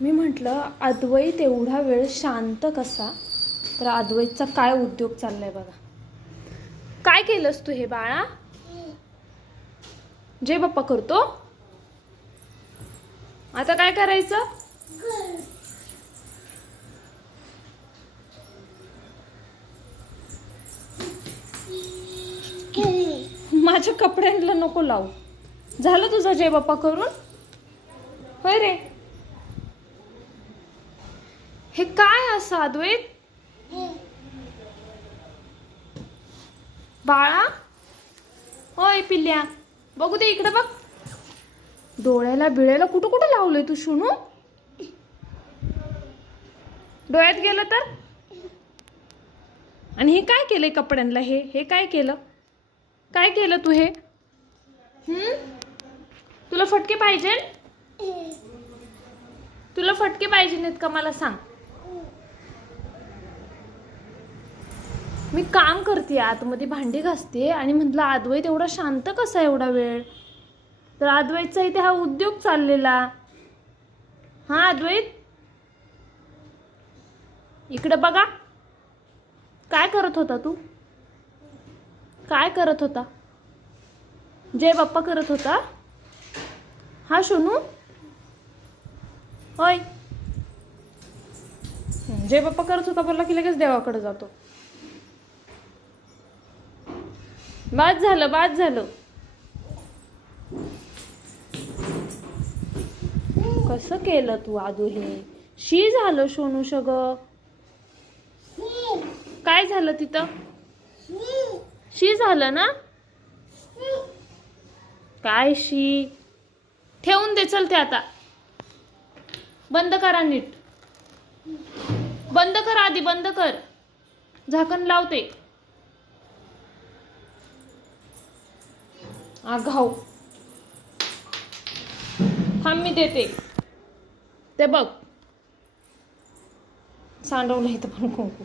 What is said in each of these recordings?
मी म्हटलं अद्वैत एवढा वेळ शांत कसा? तर अद्वैतचा काय उद्योग चाललाय बघा. काय केलंस तू हे बाळा? जे बाप्पा करतो. आता काय करायचं? माझ्या कपड्यांना नको लावू. झालं तुझं जे बाप्पा करून? होय रे. हे काय असं अद्वैत बाळा? होय पिल्ल्या. बघू दे इकडे बघ. डोळ्याला बिळ्याला कुठं कुठं लावलंय तू शुनू? डोळ्यात गेलं तर? आणि हे काय केलंय कपड्यांना हे? हे काय केलं? काय केलं तू हे? हम्म? तुला फटके पाहिजे तुला फटके पाहिजे नाहीत का मला सांग? मी काम करते आतमध्ये भांडी घासते आणि म्हटलं अद्वैत एवढा शांत कसा एवढा वेळ? तर अद्वैतचा इथे हा उद्योग चाललेला. हा अद्वैत इकडे बघा. काय करत होता तू? काय करत होता? जय बाप्पा करत होता? हा सोनू? होय जय बाप्पा करत होता बोलला की लगेच देवाकडे जातो. बाद झालं बाद झालं. कसं केलं तू आदू हे? शी झालं सोनू सग काय झालं तिथं? शी झालं ना? काय शी? ठेवून दे चलते आता. बंद करा नीट. बंद कर आधी बंद कर. झाकण लावते. आघाव थांब मी देते. ते बघ. सांडवलं इथं पण कुंकू.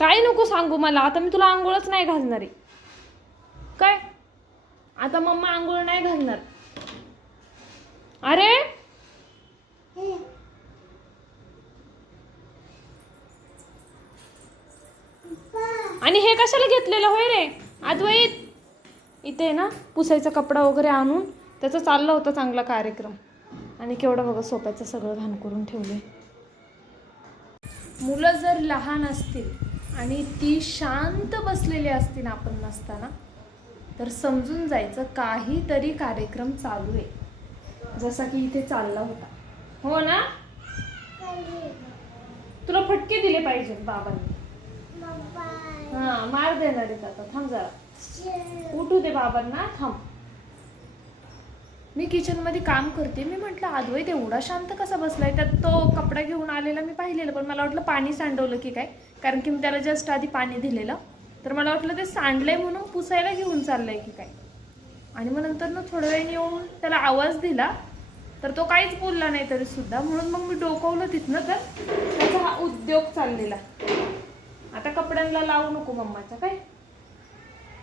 काय नको सांगू मला. आता मी तुला आंघोळच नाही घालणार आहे. काय? आता मम्मा आंघोळ नाही घालणार. अरे? आणि हे कशाला घेतलेलं होय रे? अद्वैत! इथे ना पुसायचा कपडा वगैरे आणून त्याचा चालला होता चांगला कार्यक्रम. आणि केवढं बघा सोप्याचं सगळं घाण करून ठेवले मुलं जर लहान असतील आणि ती शांत बसलेली असतील आपण नसताना तर समजून जायचं काहीतरी कार्यक्रम चालू आहे. जसा की इथे चालला होता. हो ना? तुला फटके दिले पाहिजेत बाबांनी. हा मार देणार आहेत आता थांब जरा. उठू दे बाबांना थांब. मी किचनमध्ये काम करते मी म्हंटल अद्वैत एवढा शांत कसा बसलाय? त्यात तो कपडा घेऊन आलेला मी पाहिलेलं पण मला वाटलं पाणी सांडवलं की काय? कारण की मी त्याला जस्ट आधी पाणी दिलेलं. तर मला वाटलं ते सांडलंय म्हणून पुसायला घेऊन चाललंय की काय? आणि मग नंतर ना थोड्या वेळाने येऊन त्याला आवाज दिला. तर तो काहीच बोलला नाही तरी सुद्धा म्हणून मग मी डोकवलं तिथनं तर त्याचा हा उद्योग चाललेला. आता कपड्यांना लावू नको मम्माच्या काय?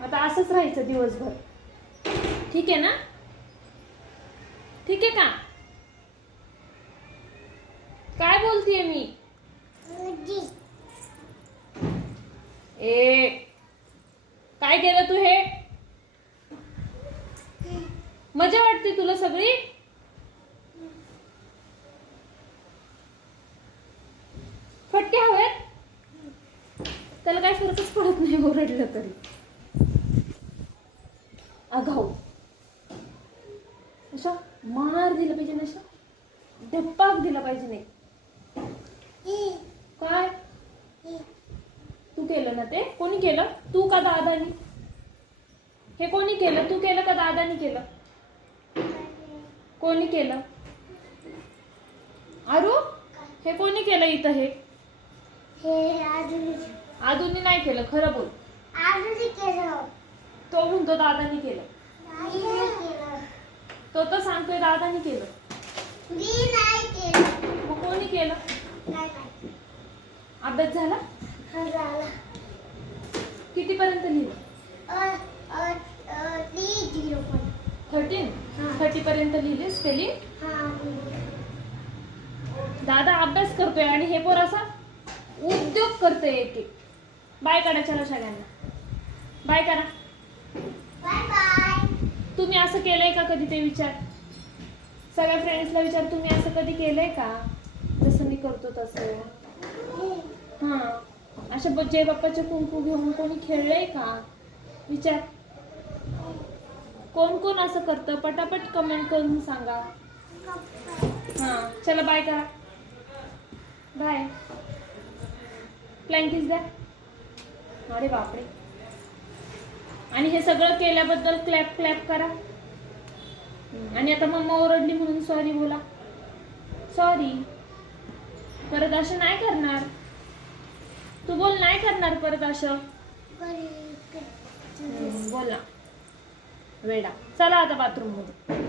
आता असंच राहायचं दिवसभर. ठीक आहे ना? ठीक आहे का? काय बोलतीये मी? ए काय केलं तू हे? मजा वाटते तुला सगळी फटके हवेत त्याला काय फरकच पडत नाही ओरडलं तरी. अगाऊ अशा मार दिला पाहिजे ना अशा. धप्पाक दिला पाहिजे नाही. काय? तू केलं ना ते? कोणी केलं? तू का दादानी? हे कोणी केलं? तू केलं का दादानी केलं? कोणी केलं? अरू हे कोणी केलं इथं हे? आदूनी नाही केलं खरं बोल. तो म्हणतो दादानी केलं. तो तर सांगतोय दादानी केलं. मग कोणी केलं? अभ्यास झाला? कितीपर्यंत लिहिलं? थर्टी थर्टीन हा. थर्टी पर्यंत लिहिली स्पेलिंग दादा अभ्यास करतोय आणि हे पोर असा उद्योग करतोय एक एक. बाय करा चला सगळ्यांना. बाय करा. बाय बाय तुम्ही असं केलंय का कधी ते विचार? सगळ्या फ्रेंड्सला विचार तुम्ही असं कधी केलंय का? जसं मी करतो तसं. हा. अशा जय बाप्पाचे कुंकू घेऊन कोणी खेळलंय का? विचार. कोण कोण असं करतं? पटापट कमेंट करून सांगा. हा. चला बाय करा. बाय. प्लँकिस द्या अरे बापरे. आणि हे सगळं केल्याबद्दल क्लॅप क्लॅप करा. आणि आता मम्मा ओरडली म्हणून सॉरी बोला. सॉरी परत असं नाही करणार. तू बोल नाही करणार परत असं? बोल. वेडा. चला आता बाथरूममध्ये.